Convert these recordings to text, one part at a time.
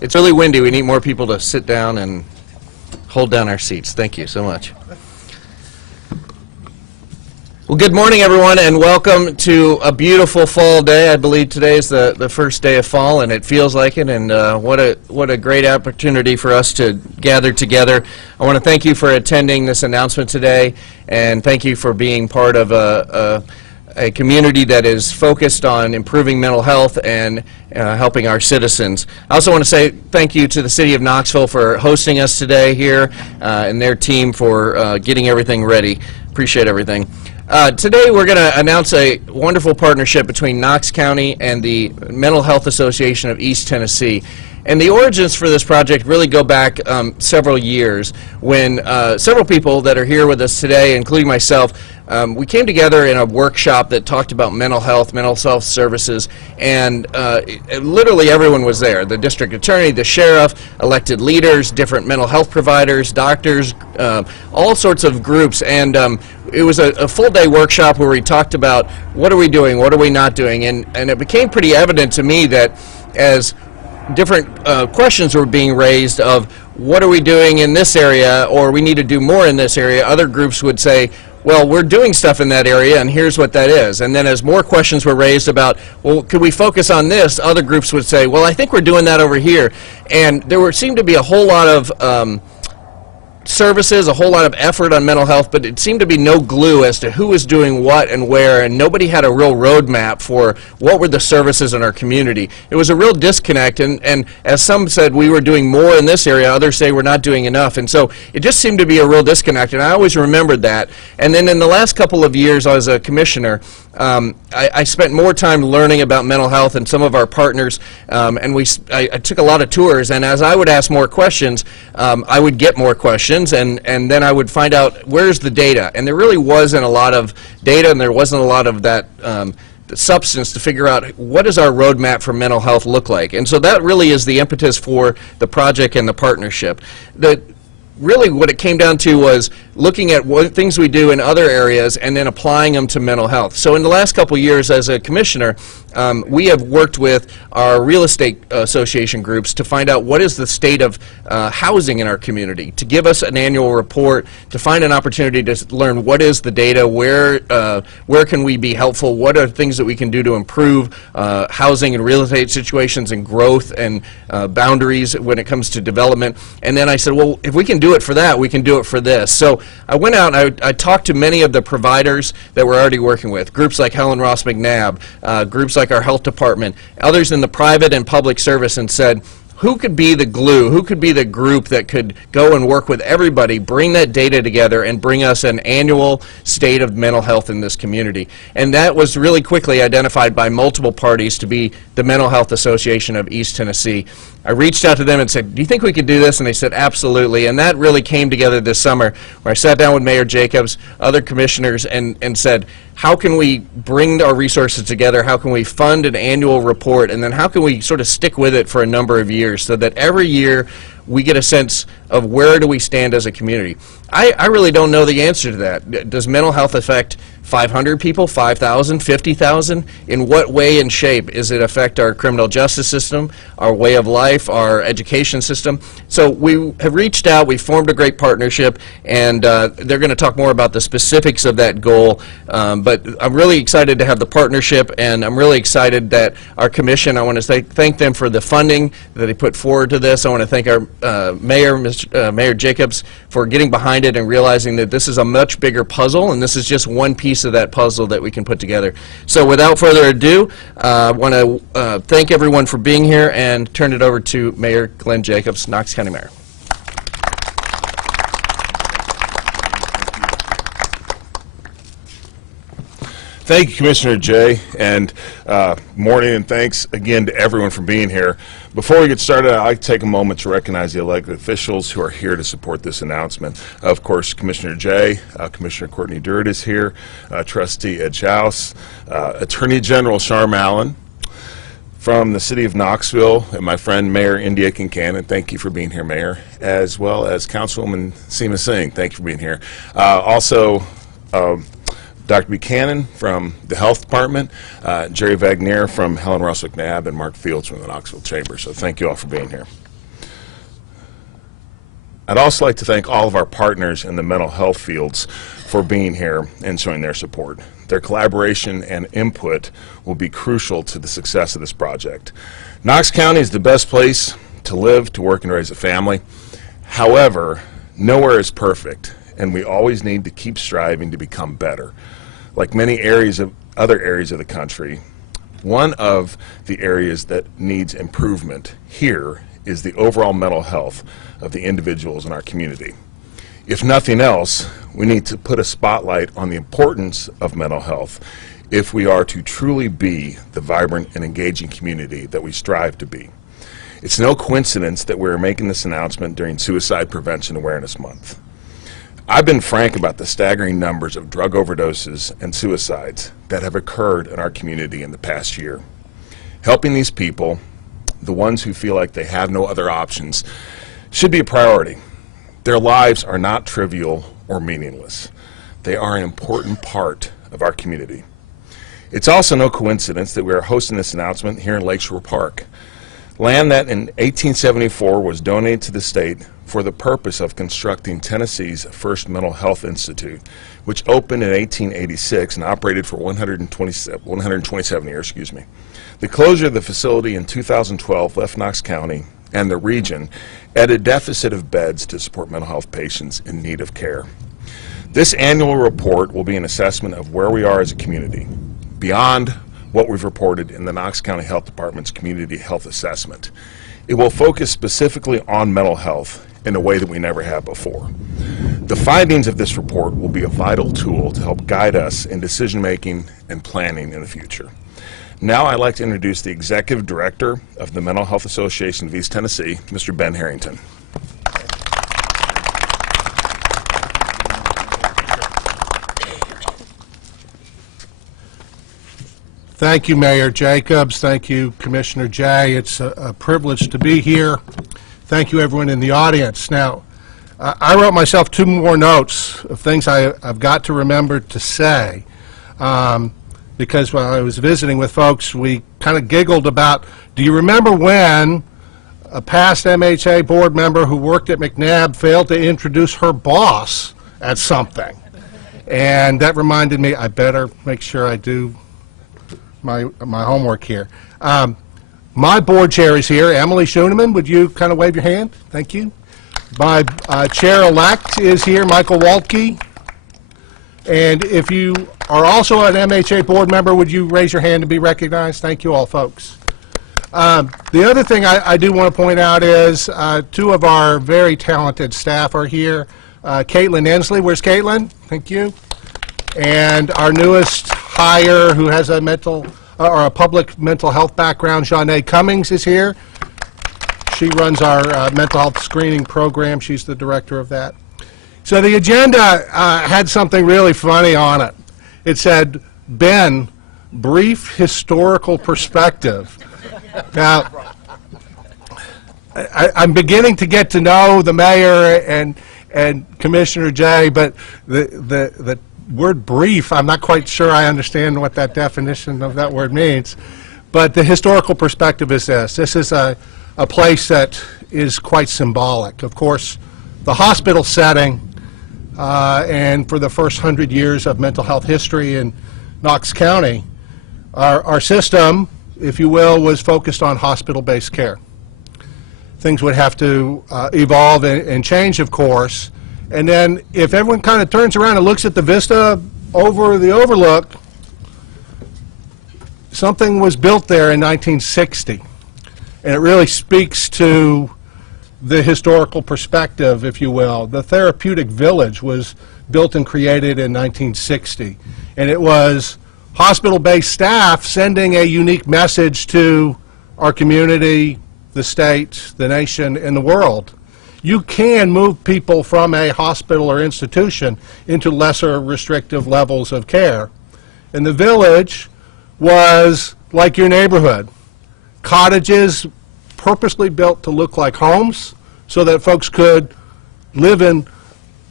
It's really windy. We need more people to sit down and hold down our seats. Thank you so much. Well, good morning, everyone, and welcome to a beautiful fall day. I believe today is the first day of fall, and it feels like it, and what a great opportunity for us to gather together. I want to thank you for attending this announcement today, and thank you for being part of a community that is focused on improving mental health and helping our citizens. I also want to say thank you to the City of Knoxville for hosting us today here and their team for getting everything ready. Appreciate everything. Today we're going to announce a wonderful partnership between Knox County and the Mental Health Association of East Tennessee. And the origins for this project really go back several years when several people that are here with us today, including myself, we came together in a workshop that talked about mental health services, and literally everyone was there. The district attorney, the sheriff, elected leaders, different mental health providers, doctors, all sorts of groups. And it was a full-day workshop where we talked about what are we doing, what are we not doing, and it became pretty evident to me that as different questions were being raised of what are we doing in this area, or we need to do more in this area, other groups would say, well, we're doing stuff in that area and here's what that is. And then as more questions were raised about, well, could we focus on this, other groups would say, well, I think we're doing that over here. And there seemed to be a whole lot of services, a whole lot of effort on mental health, but it seemed to be no glue as to who was doing what and where, and nobody had a real roadmap for what were the services in our community. It was a real disconnect, and as some said, we were doing more in this area, others say we're not doing enough, and so it just seemed to be a real disconnect, and I always remembered that. And then in the last couple of years as a commissioner, I spent more time learning about mental health and some of our partners, and I took a lot of tours, and as I would ask more questions, I would get more questions, and then I would find out where's the data. And there really wasn't a lot of data, and there wasn't a lot of that substance to figure out what does our roadmap for mental health look like. And so that really is the impetus for the project and the partnership. Really what it came down to was looking at what things we do in other areas and then applying them to mental health. So in the last couple of years as a commissioner, we have worked with our real estate association groups to find out what is the state of housing in our community, to give us an annual report, to find an opportunity to learn what is the data, where can we be helpful, what are things that we can do to improve housing and real estate situations and growth and boundaries when it comes to development. And then I said, well, if we can do it for that, we can do it for this. So I went out and I talked to many of the providers that we're already working with, groups like Helen Ross McNabb, groups like our health department, others in the private and public service, and said, who could be the glue, who could be the group that could go and work with everybody, bring that data together and bring us an annual state of mental health in this community. And that was really quickly identified by multiple parties to be the Mental Health Association of East Tennessee. I reached out to them and said, do you think we could do this? And they said, absolutely. And that really came together this summer where I sat down with Mayor Jacobs, other commissioners, and said, how can we bring our resources together? How can we fund an annual report? And then how can we sort of stick with it for a number of years so that every year we get a sense of where do we stand as a community. I really don't know the answer to that. Does mental health affect 500 people, 5,000, 50,000? In what way and shape does it affect our criminal justice system, our way of life, our education system? So we have reached out, we formed a great partnership, and they're going to talk more about the specifics of that goal. But I'm really excited to have the partnership, and I'm really excited that our commission, I want to thank them for the funding that they put forward to this. I want to thank our Mayor Jacobs for getting behind it and realizing that this is a much bigger puzzle, and this is just one piece of that puzzle that we can put together. So without further ado, I want to thank everyone for being here and turn it over to Mayor Glenn Jacobs, Knox County Mayor. Thank you, Commissioner Jay, and morning, and thanks again to everyone for being here. Before we get started, I'd like to take a moment to recognize the elected officials who are here to support this announcement. Of course, Commissioner Jay, Commissioner Courtney Durrett is here, Trustee Ed Schaus, Attorney General Sharm Allen, from the City of Knoxville, and my friend Mayor India Kincannon. Thank you for being here, Mayor, as well as Councilwoman Seema Singh. Thank you for being here. Also, Dr. Buchanan from the Health Department, Jerry Wagner from Helen Russ McNabb, and Mark Fields from the Knoxville Chamber. So thank you all for being here. I'd also like to thank all of our partners in the mental health fields for being here and showing their support. Their collaboration and input will be crucial to the success of this project. Knox County is the best place to live, to work, and raise a family. However, nowhere is perfect, and we always need to keep striving to become better. Like many other areas of the country, one of the areas that needs improvement here is the overall mental health of the individuals in our community. If nothing else, we need to put a spotlight on the importance of mental health if we are to truly be the vibrant and engaging community that we strive to be. It's no coincidence that we're making this announcement during Suicide Prevention Awareness Month. I've been frank about the staggering numbers of drug overdoses and suicides that have occurred in our community in the past year. Helping these people, the ones who feel like they have no other options, should be a priority. Their lives are not trivial or meaningless. They are an important part of our community. It's also no coincidence that we are hosting this announcement here in Lakeshore Park, land that in 1874 was donated to the state for the purpose of constructing Tennessee's first mental health institute, which opened in 1886 and operated for 127 years. The closure of the facility in 2012 left Knox County and the region at a deficit of beds to support mental health patients in need of care. This annual report will be an assessment of where we are as a community, beyond what we've reported in the Knox County Health Department's Community Health Assessment. It will focus specifically on mental health in a way that we never have before. The findings of this report will be a vital tool to help guide us in decision-making and planning in the future. Now I'd like to introduce the Executive Director of the Mental Health Association of East Tennessee, Mr. Ben Harrington. Thank you, Mayor Jacobs. Thank you, Commissioner Jay. It's a privilege to be here. Thank you, everyone in the audience. Now, I wrote myself 2 more notes of things I've got to remember to say. Because while I was visiting with folks, we kind of giggled about, do you remember when a past MHA board member who worked at McNabb failed to introduce her boss at something? And that reminded me, I better make sure I do my homework here. My board chair is here. Emily Schoeneman, would you kind of wave your hand? Thank you. My chair-elect is here, Michael Waltke. And if you are also an MHA board member, would you raise your hand to be recognized? Thank you all, folks. The other thing I do want to point out is 2 of our very talented staff are here. Caitlin Ensley, where's Caitlin? Thank you. And our newest hire, who has a public mental health background, Janae Cummings, is here. She runs our mental health screening program. She's the director of that. So the agenda had something really funny on it. It said, Ben, brief historical perspective. Now, I'm beginning to get to know the mayor and Commissioner Jay, but the word brief, I'm not quite sure I understand what that definition of that word means. But the historical perspective is this. This is a place that is quite symbolic. Of course, the hospital setting, and for the first 100 years of mental health history in Knox County, our system, if you will, was focused on hospital-based care. Things would have to evolve and change, of course. And then if everyone kind of turns around and looks at the vista over the overlook, something was built there in 1960. And it really speaks to the historical perspective, if you will. The Therapeutic Village was built and created in 1960. And it was hospital-based staff sending a unique message to our community, the state, the nation, and the world. You can move people from a hospital or institution into lesser restrictive levels of care. And the village was like your neighborhood. Cottages purposely built to look like homes so that folks could live in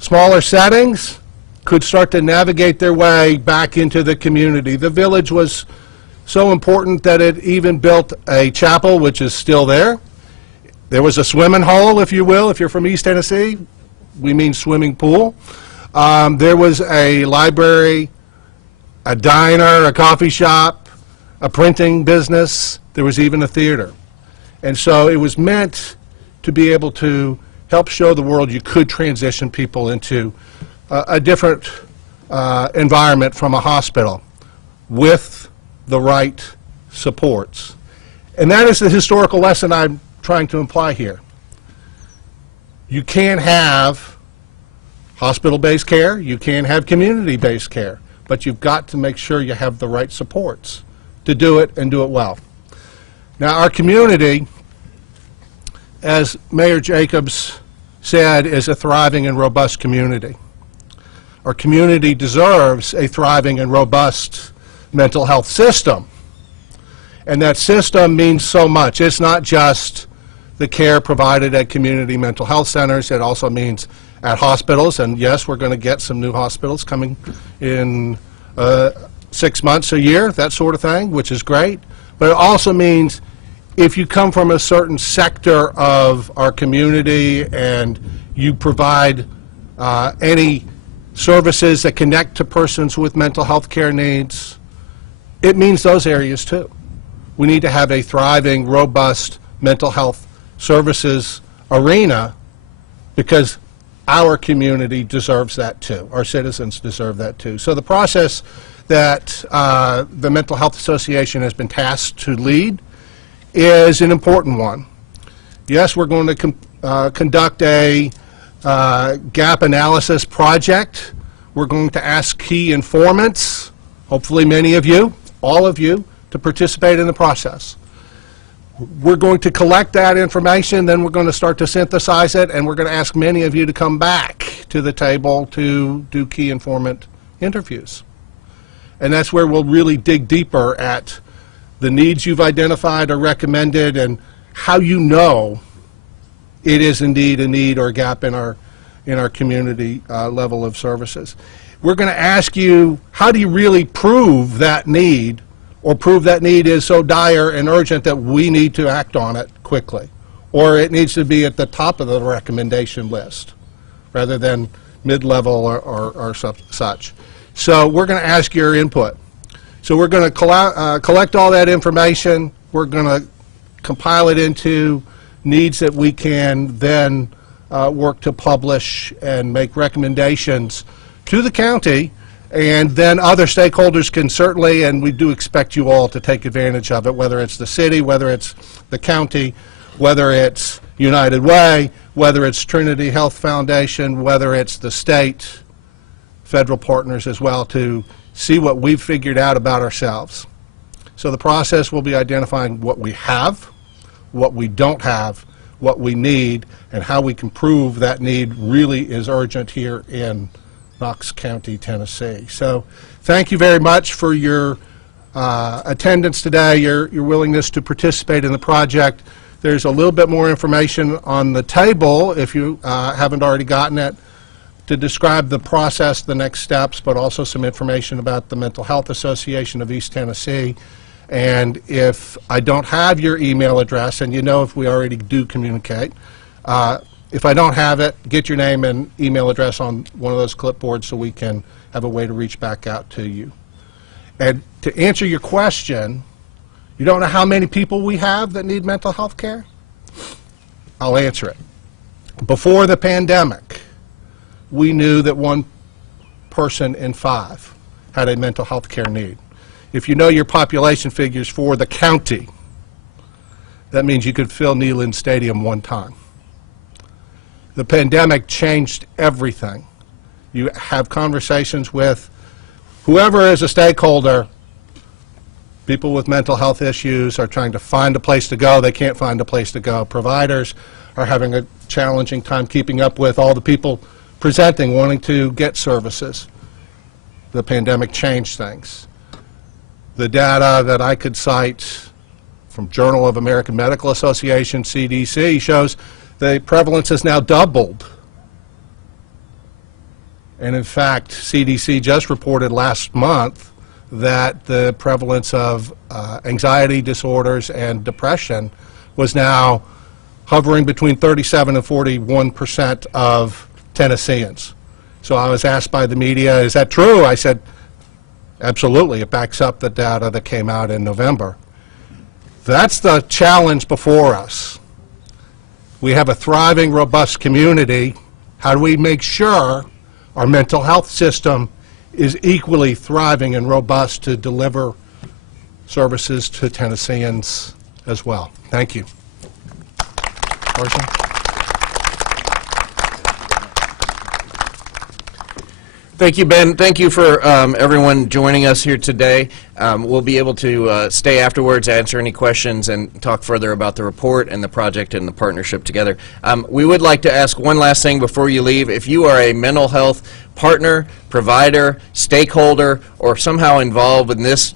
smaller settings could start to navigate their way back into the community. The village was so important that it even built a chapel, which is still there. There was a swimming hole, if you will. If you're from East Tennessee, we mean swimming pool. There was a library, a diner, a coffee shop, a printing business. There was even a theater. And so it was meant to be able to help show the world you could transition people into a different environment from a hospital with the right supports. And that is the historical lesson I'm trying to imply here. You can have hospital-based care, you can have community-based care, but you've got to make sure you have the right supports to do it and do it well. Now, our community, as Mayor Jacobs said, is a thriving and robust community. Our community deserves a thriving and robust mental health system. And that system means so much. It's not just the care provided at community mental health centers. It also means at hospitals. And yes, we're going to get some new hospitals coming in 6 months, a year, that sort of thing, which is great. But it also means if you come from a certain sector of our community and you provide any services that connect to persons with mental health care needs, it means those areas too. We need to have a thriving, robust mental health services arena because our community deserves that too. Our citizens deserve that too. So the process that the Mental Health Association has been tasked to lead is an important one. Yes, we're going to conduct a gap analysis project. We're going to ask key informants, hopefully many of you, all of you, to participate in the process. We're going to collect that information, then we're going to start to synthesize it, and we're going to ask many of you to come back to the table to do key informant interviews. And that's where we'll really dig deeper at the needs you've identified or recommended and how you know it is indeed a need or a gap in our community level of services. We're going to ask you, how do you really prove that need, or prove that need is so dire and urgent that we need to act on it quickly, or it needs to be at the top of the recommendation list rather than mid-level or such. So we're going to ask your input. So we're going to collect all that information. We're going to compile it into needs that we can then work to publish and make recommendations to the county, and then other stakeholders can certainly, and we do expect you all to take advantage of it, whether it's the city, whether it's the county, whether it's United Way, whether it's Trinity Health Foundation, whether it's the state, federal partners as well, to see what we've figured out about ourselves. So the process will be identifying what we have, what we don't have, what we need, and how we can prove that need really is urgent here in Knox County, Tennessee. So thank you very much for your attendance today, your willingness to participate in the project. There's a little bit more information on the table, if you haven't already gotten it, to describe the process, the next steps, but also some information about the Mental Health Association of East Tennessee. And if I don't have your email address, and you know if we already do communicate, if I don't have it, get your name and email address on one of those clipboards so we can have a way to reach back out to you. And to answer your question, you don't know how many people we have that need mental health care? I'll answer it. Before the pandemic, we knew that 1 person in 5 had a mental health care need. If you know your population figures for the county, that means you could fill Neyland Stadium 1 time. The pandemic changed everything. You have conversations with whoever is a stakeholder. People with mental health issues are trying to find a place to go. They can't find a place to go. Providers are having a challenging time keeping up with all the people presenting, wanting to get services. The pandemic changed things. The data that I could cite from Journal of American Medical Association, CDC, shows the prevalence has now doubled And in fact, CDC just reported last month that the prevalence of anxiety disorders and depression was now hovering between 37 and 41% of Tennesseans. So I was asked by the media, is that true? I said, absolutely. It backs up the data that came out in November. That's the challenge before us. We have a thriving, robust community. How do we make sure our mental health system is equally thriving and robust to deliver services to Tennesseans as well? Thank you. Carson? Thank you, Ben. Thank you for everyone joining us here today. We'll be able to stay afterwards, answer any questions, and talk further about the report and the project and the partnership together. We would like to ask one last thing before you leave. If you are a mental health partner, provider, stakeholder, or somehow involved in this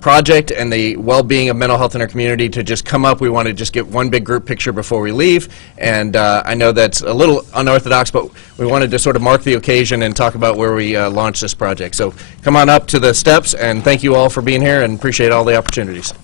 project and the well-being of mental health in our community, to just come up. We want to just get one big group picture before we leave, and I know that's a little unorthodox, but we wanted to sort of mark the occasion and talk about where we launched this project. So come on up to the steps, and thank you all for being here, and appreciate all the opportunities.